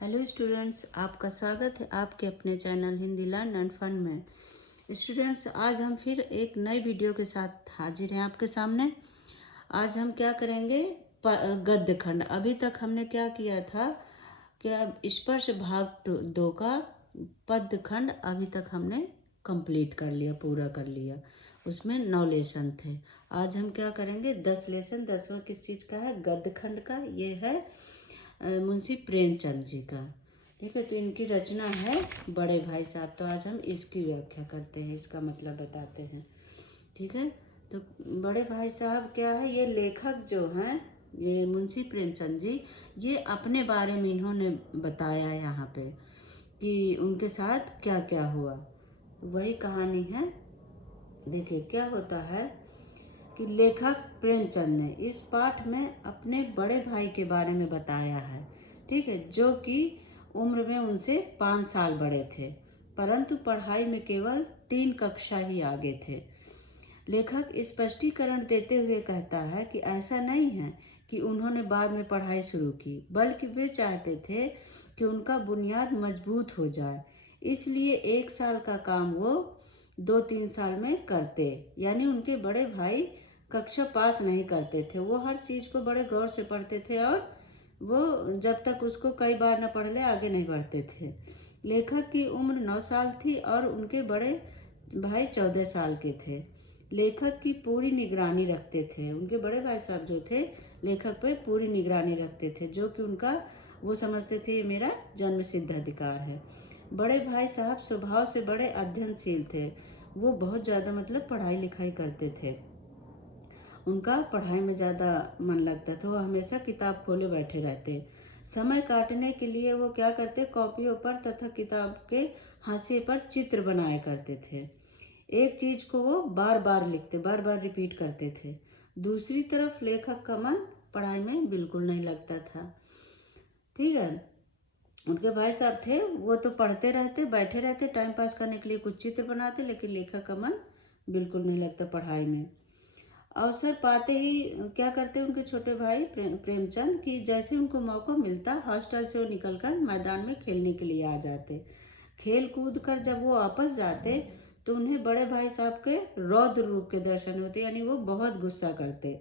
Hello students, आपका स्वागत है आपके अपने channel Hindi learn and fun में। स्टूडेंट्स, आज हम फिर एक नई वीडियो के साथ हाजिर हैं आपके सामने। आज हम क्या करेंगे, गद्य खंड। अभी तक हमने क्या किया था, क्या स्पर्श भाग 2 का पद्य खंड अभी तक हमने कंप्लीट कर लिया, पूरा कर लिया। उसमें 9 लेसन थे। आज हम क्या करेंगे, 10 लेसन। 10वां किस चीज़ का है? गद्य खंड का। ये है मुंशी प्रेमचंद जी का। ठीक है, तो इनकी रचना है बड़े भाई साहब। तो आज हम इसकी व्याख्या करते हैं, इसका मतलब बताते हैं। ठीक है, तो बड़े भाई साहब क्या है, ये लेखक जो हैं, ये मुंशी प्रेमचंद जी, ये अपने बारे में इन्होंने बताया यहाँ पे कि उनके साथ क्या क्या हुआ। वही कहानी है। देखिए क्या होता है कि लेखक प्रेमचंद ने इस पाठ में अपने बड़े भाई के बारे में बताया है। ठीक है, जो कि उम्र में उनसे 5 साल बड़े थे, परंतु पढ़ाई में केवल 3 कक्षा ही आगे थे। लेखक स्पष्टीकरण देते हुए कहता है कि ऐसा नहीं है कि उन्होंने बाद में पढ़ाई शुरू की, बल्कि वे चाहते थे कि उनका बुनियाद मजबूत हो जाए। इसलिए 1 साल का काम वो 2-3 साल में करते। यानी उनके बड़े भाई कक्षा पास नहीं करते थे, वो हर चीज़ को बड़े गौर से पढ़ते थे और वो जब तक उसको कई बार न पढ़ ले आगे नहीं बढ़ते थे। लेखक की उम्र 9 साल थी और उनके बड़े भाई 14 साल के थे। लेखक की पूरी निगरानी रखते थे। उनके बड़े भाई साहब जो थे, लेखक पे पूरी निगरानी रखते थे, जो कि उनका वो समझते थे ये मेरा जन्म सिद्ध अधिकार है। बड़े भाई साहब स्वभाव से बड़े अध्ययनशील थे। वो बहुत ज़्यादा मतलब पढ़ाई लिखाई करते थे। उनका पढ़ाई में ज़्यादा मन लगता था। वो हमेशा किताब खोले बैठे रहते। समय काटने के लिए वो क्या करते, कॉपियों पर तथा किताब के हाशिए पर चित्र बनाया करते थे। एक चीज को वो बार बार लिखते, बार बार रिपीट करते थे। दूसरी तरफ लेखक का मन पढ़ाई में बिल्कुल नहीं लगता था। ठीक है, उनके भाई साहब थे, वो तो पढ़ते रहते, बैठे रहते, टाइम पास करने के लिए कुछ चित्र बनाते, लेकिन लेखक का मन बिल्कुल नहीं लगता पढ़ाई में। अवसर पाते ही क्या करते उनके छोटे भाई प्रेमचंद कि जैसे उनको मौका मिलता, हॉस्टल से वो निकलकर मैदान में खेलने के लिए आ जाते। खेल कूद कर जब वो वापस जाते तो उन्हें बड़े भाई साहब के रौद्र रूप के दर्शन होते, यानी वो बहुत गुस्सा करते।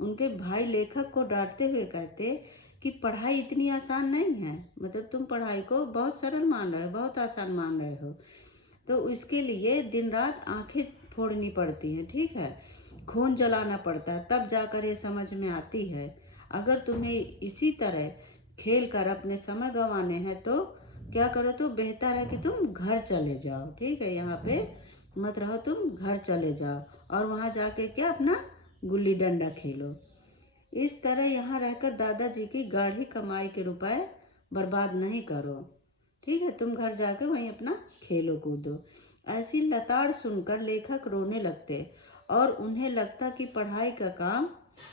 उनके भाई लेखक को डांटते हुए कहते कि पढ़ाई इतनी आसान नहीं है, मतलब तुम पढ़ाई को बहुत सरल मान रहे हो, बहुत आसान मान रहे हो, तो इसके लिए दिन रात आंखें फोड़नी पड़ती हैं। ठीक है, खून जलाना पड़ता है, तब जाकर ये समझ में आती है। अगर तुम्हें इसी तरह खेल कर अपने समय गंवाने हैं तो क्या करो, तो बेहतर है कि तुम घर चले जाओ। ठीक है, यहाँ पे मत रहो, तुम घर चले जाओ और वहाँ जाके क्या अपना गुल्ली डंडा खेलो। इस तरह यहाँ रहकर दादाजी की गाढ़ी कमाई के रुपए बर्बाद नहीं करो। ठीक है, तुम घर जाकर वहीं अपना खेलो कूदो। ऐसी लताड़ सुनकर लेखक रोने लगते और उन्हें लगता कि पढ़ाई का काम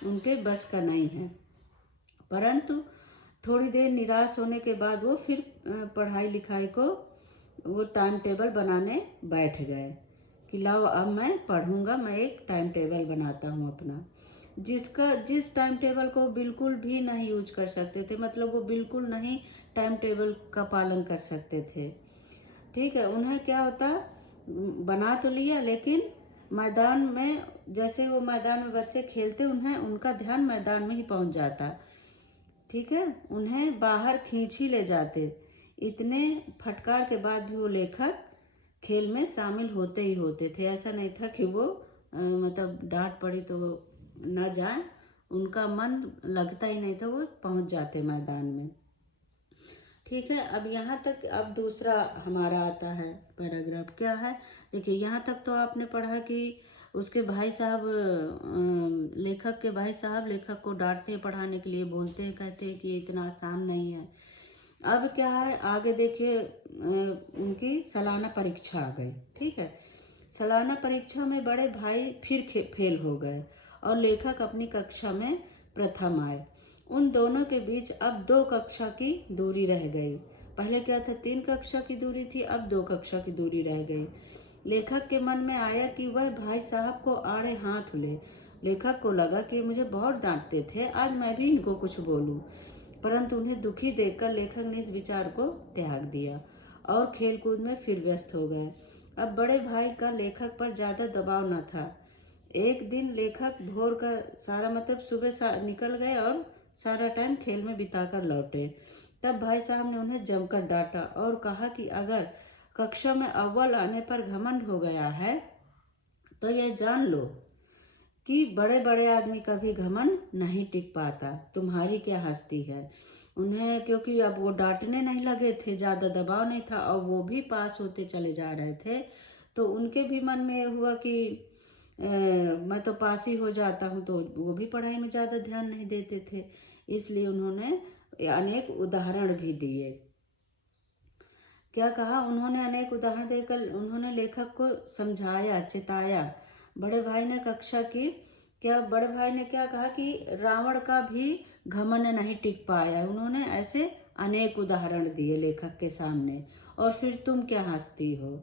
उनके बस का नहीं है। परंतु थोड़ी देर निराश होने के बाद वो फिर पढ़ाई लिखाई को वो टाइम टेबल बनाने बैठ गए कि लाओ अब मैं पढ़ूंगा। मैं एक टाइम टेबल बनाता हूँ अपना, जिस टाइम टेबल को बिल्कुल भी नहीं यूज कर सकते थे, मतलब वो बिल्कुल नहीं टाइम टेबल का पालन कर सकते थे। ठीक है, उन्हें क्या होता, बना तो लिया, लेकिन मैदान में जैसे वो मैदान में बच्चे खेलते, उन्हें उनका ध्यान मैदान में ही पहुंच जाता। ठीक है, उन्हें बाहर खींच ही ले जाते। इतने फटकार के बाद भी वो लेखक खेल में शामिल होते ही होते थे। ऐसा नहीं था कि वो मतलब डांट पड़ी तो न जाए, उनका मन लगता ही नहीं था, वो पहुंच जाते मैदान में। ठीक है, अब यहाँ तक, अब दूसरा हमारा आता है पैराग्राफ। क्या है, देखिए यहाँ तक तो आपने पढ़ा कि उसके भाई साहब, लेखक के भाई साहब लेखक को डांटते हैं, पढ़ाने के लिए बोलते हैं, कहते हैं कि ये इतना आसान नहीं है। अब क्या है, आगे देखिए, उनकी सालाना परीक्षा आ गई। ठीक है, सालाना परीक्षा में बड़े भाई फिर फेल हो गए और लेखक अपनी कक्षा में प्रथम आए। उन दोनों के बीच अब 2 कक्षा की दूरी रह गई। पहले क्या था, 3 कक्षा की दूरी थी, अब 2 कक्षा की दूरी रह गई। लेखक के मन में आया कि वह भाई साहब को आड़े हाथ ले। लेखक को लगा कि मुझे बहुत डांटते थे, आज मैं भी इनको कुछ बोलूं। परंतु उन्हें दुखी देखकर लेखक ने इस विचार को त्याग दिया और खेलकूद में फिर व्यस्त हो गए। अब बड़े भाई का लेखक पर ज़्यादा दबाव न था। एक दिन लेखक भोर का सारा मतलब सुबह निकल गए और सारा टाइम खेल में बिताकर लौटे। तब भाई साहब ने उन्हें जमकर डांटा और कहा कि अगर कक्षा में अव्वल आने पर घमंड हो गया है तो यह जान लो कि बड़े बड़े आदमी का भी घमंड नहीं टिक पाता। तुम्हारी क्या हस्ती है। उन्हें क्योंकि अब वो डांटने नहीं लगे थे, ज़्यादा दबाव नहीं था और वो भी पास होते चले जा रहे थे, तो उनके भी मन में हुआ कि मैं तो पास ही हो जाता हूँ, तो वो भी पढ़ाई में ज़्यादा ध्यान नहीं देते थे। इसलिए उन्होंने अनेक उदाहरण भी दिए। क्या कहा उन्होंने, अनेक उदाहरण देकर उन्होंने लेखक को समझाया, चिताया। बड़े भाई ने बड़े भाई ने क्या कहा कि रावण का भी घमंड नहीं टिक पाया। उन्होंने ऐसे अनेक उदाहरण दिए लेखक के सामने। और फिर तुम क्या हंसती हो,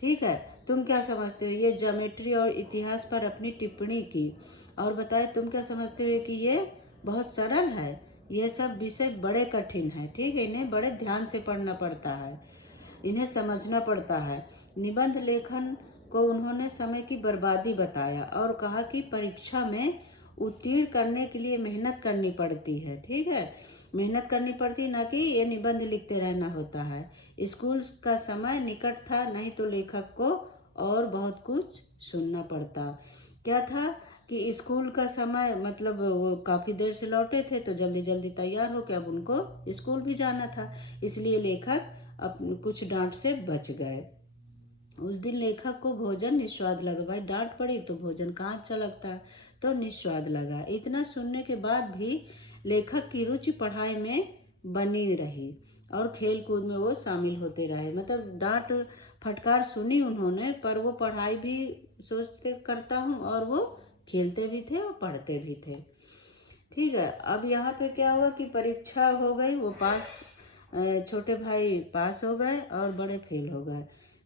ठीक है, तुम क्या समझते हो। ये ज्योमेट्री और इतिहास पर अपनी टिप्पणी की और बताए तुम क्या समझते हो कि ये बहुत सरल है, ये सब विषय बड़े कठिन है, ठीक है, इन्हें बड़े ध्यान से पढ़ना पड़ता है, इन्हें समझना पड़ता है। निबंध लेखन को उन्होंने समय की बर्बादी बताया और कहा कि परीक्षा में उत्तीर्ण करने के लिए मेहनत करनी पड़ती है, ठीक है, मेहनत करनी पड़ती, ना कि ये निबंध लिखते रहना होता है। स्कूल का समय निकट था, नहीं तो लेखक को और बहुत कुछ सुनना पड़ता। क्या था कि स्कूल का समय मतलब वो काफ़ी देर से लौटे थे तो जल्दी जल्दी तैयार हो के अब उनको स्कूल भी जाना था, इसलिए लेखक अब कुछ डांट से बच गए। उस दिन लेखक को भोजन निस्वाद लगा। भाई डांट पड़ी तो भोजन कहाँ अच्छा लगता है, तो निस्वाद लगा। इतना सुनने के बाद भी लेखक की रुचि पढ़ाई में बनी रही और खेल कूद में वो शामिल होते रहे। मतलब डांट फटकार सुनी उन्होंने, पर वो पढ़ाई भी सोचते करता हूँ और वो खेलते भी थे और पढ़ते भी थे, ठीक है। अब यहाँ पे क्या हुआ कि परीक्षा हो गई, वो पास, छोटे भाई पास हो गए और बड़े फेल हो गए,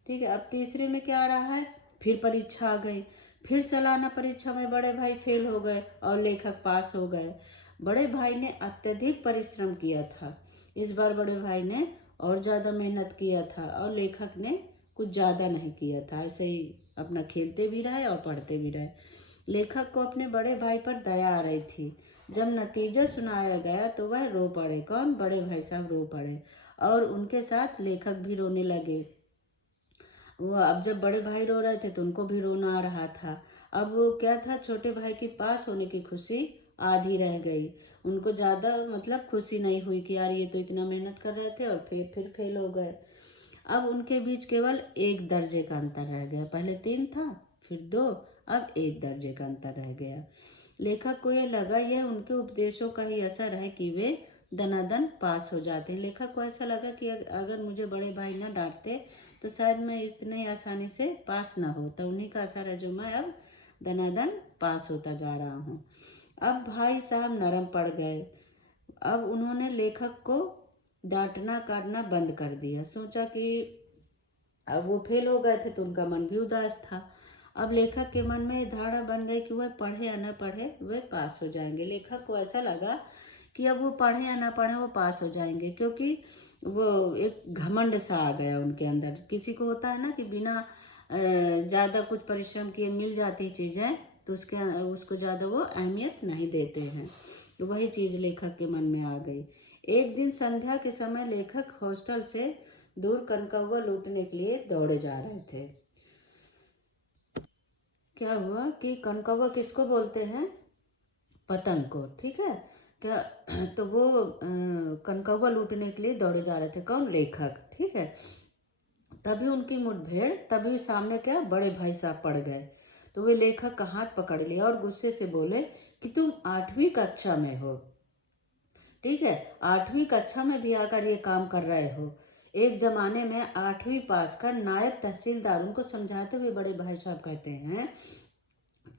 ठीक है। अब तीसरे में क्या आ रहा है, फिर परीक्षा आ गई, फिर सालाना परीक्षा में बड़े भाई फेल हो गए और लेखक पास हो गए। बड़े भाई ने अत्यधिक परिश्रम किया था। इस बार बड़े भाई ने और ज़्यादा मेहनत किया था और लेखक ने कुछ ज़्यादा नहीं किया था, ऐसे ही अपना खेलते भी रहे और पढ़ते भी रहे। लेखक को अपने बड़े भाई पर दया आ रही थी। जब नतीजा सुनाया गया तो वह रो पड़े। कौन, बड़े भाई साहब रो पड़े और उनके साथ लेखक भी रोने लगे। वो अब जब बड़े भाई रो रहे थे तो उनको भी रोना आ रहा था। अब वो क्या था, छोटे भाई की पास होने की खुशी आधी रह गई। उनको ज़्यादा मतलब खुशी नहीं हुई कि यार ये तो इतना मेहनत कर रहे थे और फिर फेल हो गए। अब उनके बीच केवल 1 दर्जे का अंतर रह गया। पहले 3 था, फिर 2, अब 1 दर्जे का अंतर रह गया। लेखक को यह लगा यह उनके उपदेशों का ही असर है कि वे दनादन पास हो जाते हैं। लेखक को ऐसा लगा कि अगर मुझे बड़े भाई ना डांटते तो शायद मैं इतने आसानी से पास ना होता। उन्हीं का असर है जो मैं अब दनादन पास होता जा रहा हूँ। अब भाई साहब नरम पड़ गए। अब उन्होंने लेखक को डांटना काटना बंद कर दिया। सोचा कि अब वो फेल हो गए थे तो उनका मन भी उदास था। अब लेखक के मन में धारणा बन गई कि वह पढ़े या न पढ़े वह पास हो जाएंगे। लेखक को ऐसा लगा कि अब वो पढ़े या ना पढ़े वो पास हो जाएंगे, क्योंकि वो एक घमंड सा आ गया उनके अंदर। किसी को होता है ना कि बिना ज़्यादा कुछ परिश्रम किए मिल जाती चीज़ें तो उसको ज़्यादा वो अहमियत नहीं देते हैं। तो वही चीज़ लेखक के मन में आ गई। एक दिन संध्या के समय लेखक हॉस्टल से दूर कनकौवा लूटने के लिए दौड़े जा रहे थे। क्या हुआ कि कनकौवा किसको बोलते हैं, पतंग को, ठीक है क्या। तो वो कनकौवा लूटने के लिए दौड़े जा रहे थे, कौन, लेखक, ठीक है। तभी उनकी मुठभेड़, तभी सामने क्या बड़े भाई साहब पड़ गए। तो वे लेखक का हाथ पकड़ लिया और गुस्से से बोले कि तुम 8वीं कक्षा में हो, ठीक है, 8वीं कक्षा में भी आकर ये काम कर रहे हो। एक जमाने में 8वीं पास कर नायब तहसीलदार, उनको समझाते हुए बड़े भाई साहब कहते हैं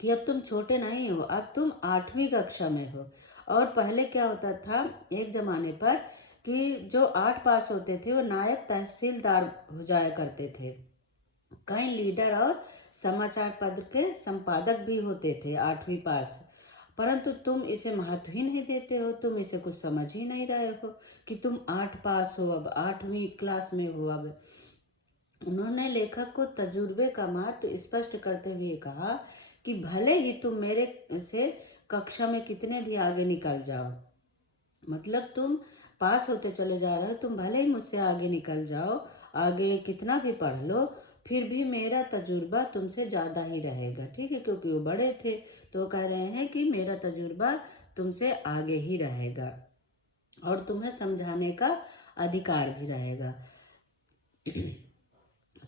कि अब तुम छोटे नहीं हो, अब तुम 8वीं कक्षा में हो। और पहले क्या होता था एक जमाने पर कि जो 8 पास होते थे वो नायब तहसीलदार हो जाया करते थे। कई लीडर और समाचार पत्र के संपादक भी होते थे 8वीं पास। परंतु तुम इसे महत्व ही नहीं देते हो, तुम इसे कुछ समझ ही नहीं रहे हो कि तुम 8 पास हो, अब 8वीं क्लास में हो अब। उन्होंने लेखक को तजुर्बे का महत्व स्पष्ट करते हुए कहा कि भले ही तुम मेरे से कक्षा में कितने भी आगे निकल जाओ, मतलब तुम पास होते चले जा रहे हो, तुम भले ही मुझसे आगे निकल जाओ, आगे कितना भी पढ़ लो, फिर भी मेरा तजुर्बा तुमसे ज़्यादा ही रहेगा। ठीक है, क्योंकि वो बड़े थे तो वो कह रहे हैं कि मेरा तजुर्बा तुमसे आगे ही रहेगा और तुम्हें समझाने का अधिकार भी रहेगा।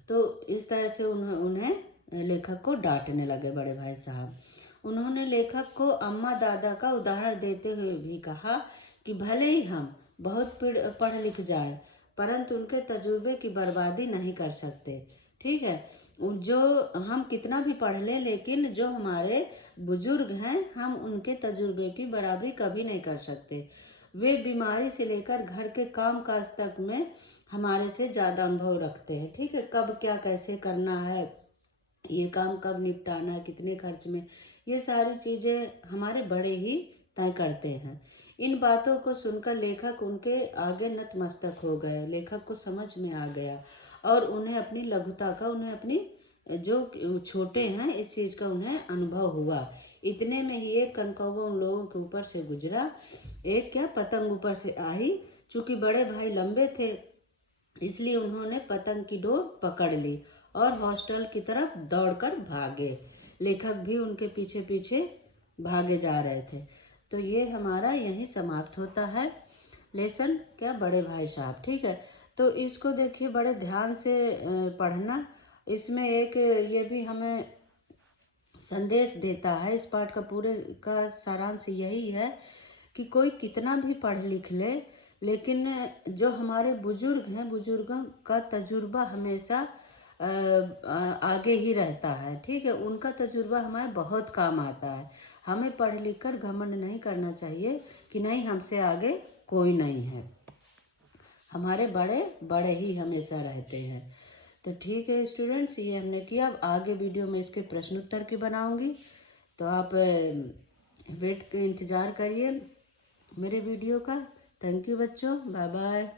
तो इस तरह से उन्हें लेखक को डांटने लगे बड़े भाई साहब। उन्होंने लेखक को अम्मा दादा का उदाहरण देते हुए भी कहा कि भले ही हम बहुत पढ़ लिख जाएं, परंतु उनके तजुर्बे की बर्बादी नहीं कर सकते। ठीक है, जो हम कितना भी पढ़ लें, लेकिन जो हमारे बुजुर्ग हैं, हम उनके तजुर्बे की बराबरी कभी नहीं कर सकते। वे बीमारी से लेकर घर के काम काज तक में हमारे से ज़्यादा अनुभव रखते हैं। ठीक है, कब क्या कैसे करना है, ये काम कब निपटाना है, कितने खर्च में, ये सारी चीज़ें हमारे बड़े ही तय करते हैं। इन बातों को सुनकर लेखक उनके आगे नतमस्तक हो गए। लेखक को समझ में आ गया और उन्हें अपनी लघुता का, उन्हें अपनी जो छोटे हैं इस चीज़ का उन्हें अनुभव हुआ। इतने में ही एक कनकौवा उन लोगों के ऊपर से गुजरा। एक क्या पतंग ऊपर से आई। चूंकि बड़े भाई लंबे थे, इसलिए उन्होंने पतंग की डोर पकड़ ली और हॉस्टल की तरफ दौड़कर भागे। लेखक भी उनके पीछे पीछे भागे जा रहे थे। तो ये हमारा यहीं समाप्त होता है लेसन, क्या बड़े भाई साहब। ठीक है, तो इसको देखिए बड़े ध्यान से पढ़ना। इसमें एक ये भी हमें संदेश देता है। इस पाठ का पूरे का सारांश यही है कि कोई कितना भी पढ़ लिख ले, लेकिन जो हमारे बुजुर्ग हैं, बुजुर्गों का तजुर्बा हमेशा आगे ही रहता है। ठीक है, उनका तजुर्बा हमारे बहुत काम आता है। हमें पढ़ लिख कर घमंड नहीं करना चाहिए कि नहीं हमसे आगे कोई नहीं है। हमारे बड़े बड़े ही हमेशा रहते हैं। तो ठीक है स्टूडेंट्स, ये हमने किया। अब आगे वीडियो में इसके प्रश्न उत्तर की बनाऊंगी, तो आप वेट के इंतज़ार करिए मेरे वीडियो का। थैंक यू बच्चों, बाय बाय।